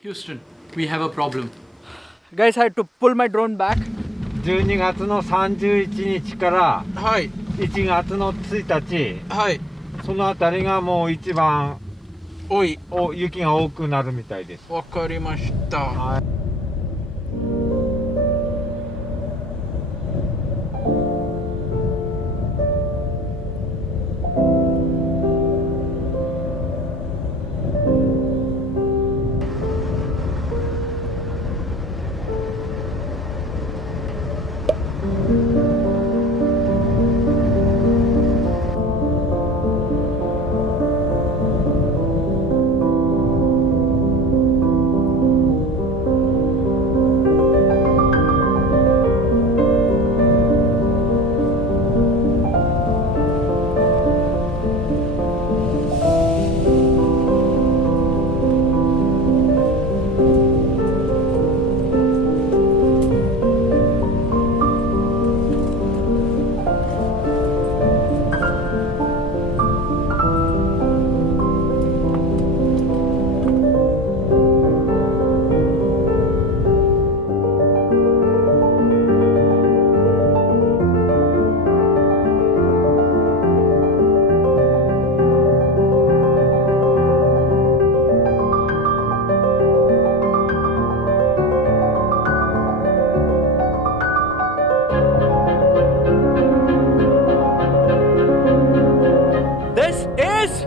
Houston, we have a problem. Guys, I had to pull my drone back. 12月の31日からはい1月の1日、はい。そのあたりがもう一番おい、雪が多くなるみたいです。わかりました。はい。This is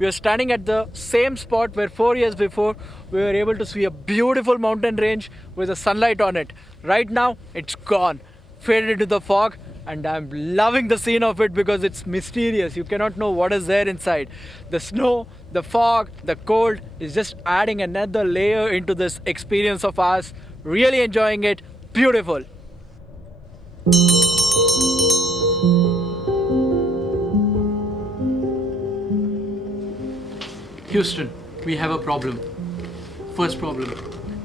we are standing at the same spot where 4 years before we were able to see a beautiful mountain range with the sunlight on it. Right now, it's gone, faded into the fog, and I'm loving the scene of it because it's mysterious. You cannot know what is there inside. The snow, the fog, the cold is just adding another layer into this experience of ours. Really enjoying it. Beautiful. Houston, we have a problem. First problem,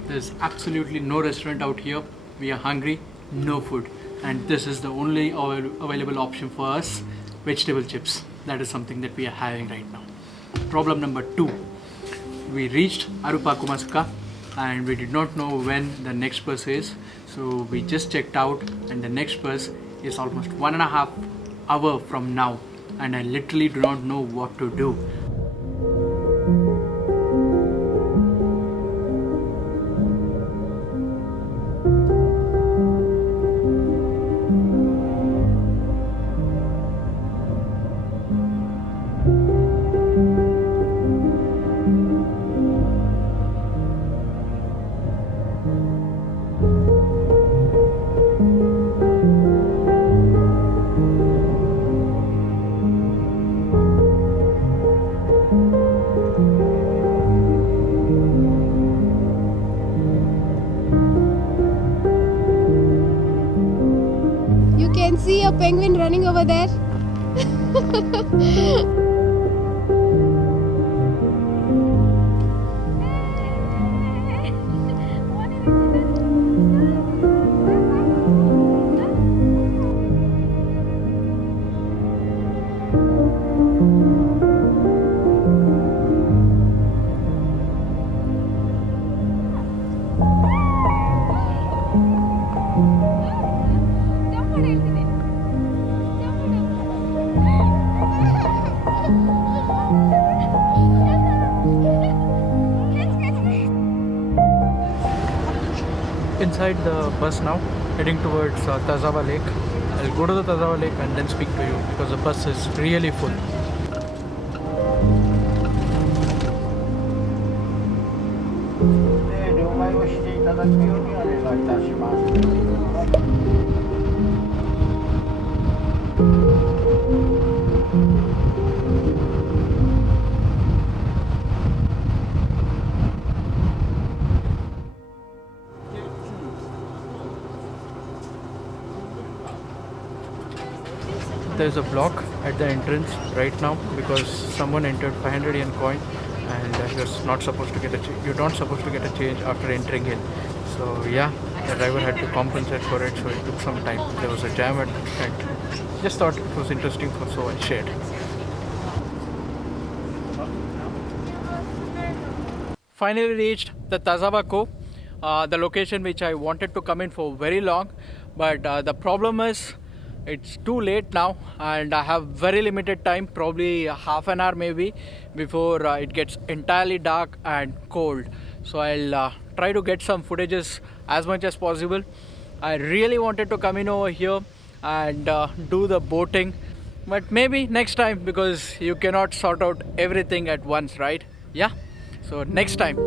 there's absolutely no restaurant out here. We are hungry, no food. And this is the only available option for us, vegetable chips. That is something that we are having right now. Problem number 2, we reached Arupakumasuka and we did not know when the next bus is. So we just checked out and the next bus is almost 1.5 hours from now. And I literally do not know what to do. You can see a penguin running over there. Inside the bus now, heading towards Tazawa Lake. I'll go to the Tazawa Lake and then speak to you because the bus is really full. There's a block at the entrance right now because someone entered 500 yen coin and he was not supposed to get a you're not supposed to get a change after entering in. So yeah, the driver had to compensate for it, so it took some time. There was a jam at just thought it was interesting, so I shared. Finally reached the Tazawa-ko, the location which I wanted to come in for very long, but the problem is it's too late now and I have very limited time, probably half an hour maybe, before it gets entirely dark and cold. So I'll try to get some footages as much as possible. I really wanted to come in over here and do the boating, but maybe next time because you cannot sort out everything at once, right? Yeah, so next time.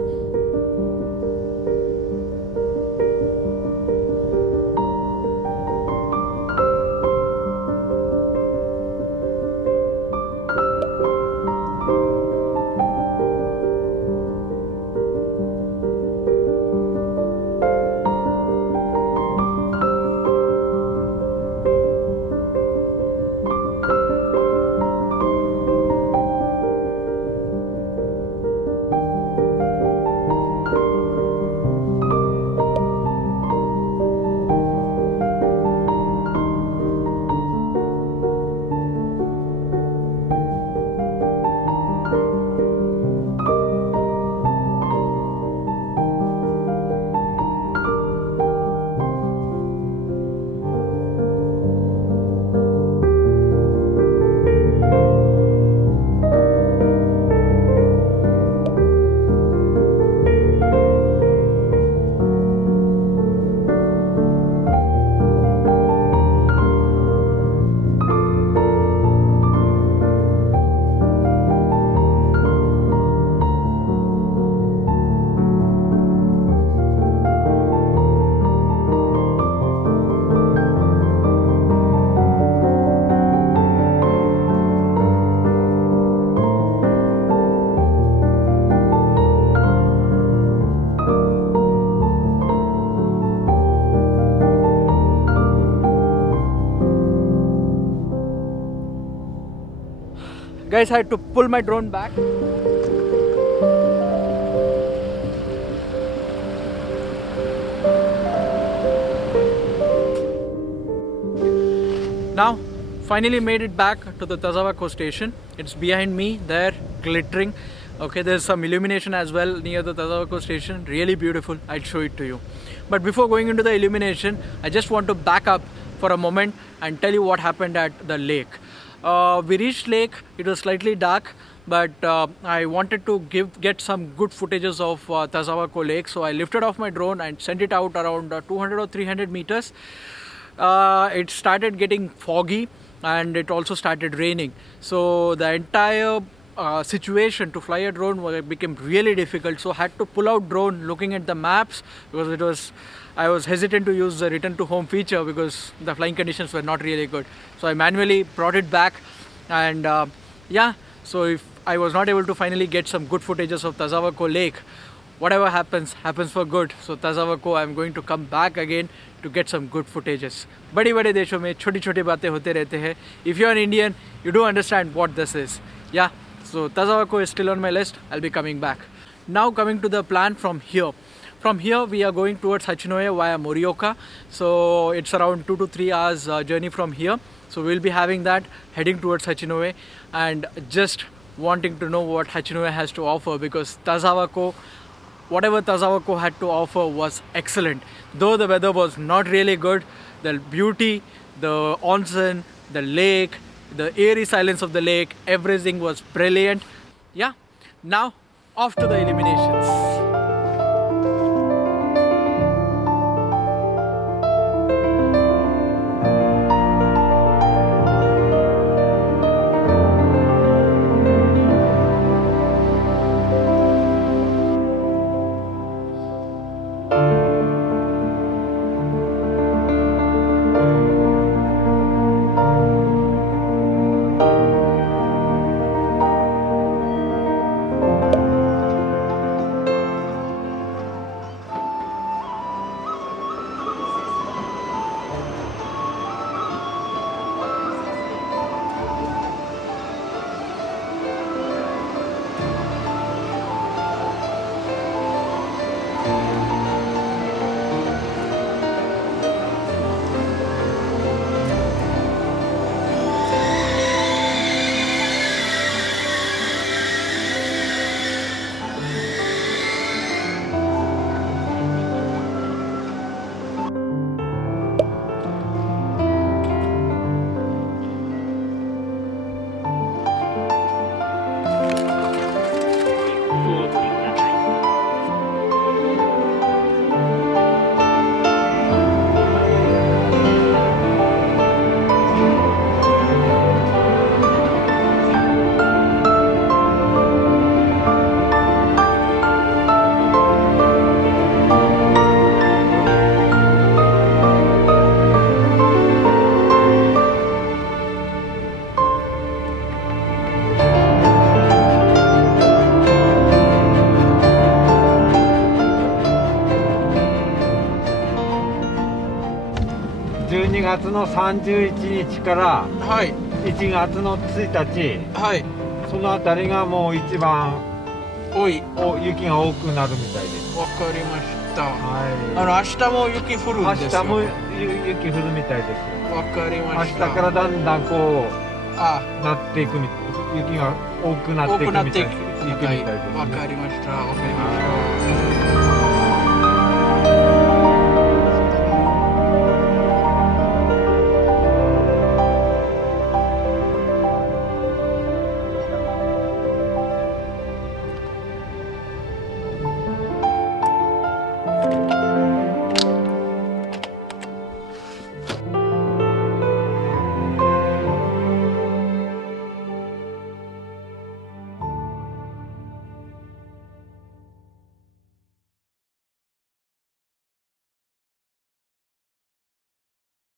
Guys, I had to pull my drone back. Now, finally made it back to the Tazawa-ko station. It's behind me there, glittering. Okay, there's some illumination as well near the Tazawa-ko station. Really beautiful. I'll show it to you. But before going into the illumination, I just want to back up for a moment and tell you what happened at the lake. We reached lake, it was slightly dark, but I wanted to get some good footages of Tazawa-ko lake, so I lifted off my drone and sent it out around 200 or 300 meters. It started getting foggy and it also started raining, so the entire situation to fly a drone became really difficult, so I had to pull out drone looking at the maps because I was hesitant to use the return to home feature because the flying conditions were not really good. So I manually brought it back and yeah, so if I was not able to finally get some good footages of Tazawa-ko lake, whatever happens for good. So Tazawa-ko, I'm going to come back again to get some good footages. बड़े बड़े देशों में छोटी छोटी बातें होते रहते हैं. If you're an Indian, you do understand what this is. Yeah, so Tazawa-ko is still on my list. I'll be coming back. Now coming to the plan from here. From here we are going towards Hachinohe via Morioka. So it's around 2 to 3 hours journey from here. So we'll be having that, heading towards Hachinohe and just wanting to know what Hachinohe has to offer, because Tazawako, whatever Tazawako had to offer was excellent. Though the weather was not really good, the beauty, the onsen, the lake, the eerie silence of the lake, everything was brilliant. Yeah, now off to the eliminations.12月の31日からはい1月の1日、はいそのあたりがもう一番おい雪が多くなるみたいです。わかりました。は明日も雪降るい。明んですよ。日も雪降るみたいですよ。わかり明日ました。からだんだんこあ、うなっていくみたい。雪が多くなっていくみたいです。多くなっていく雪みたいですね。わかりました。わかりました。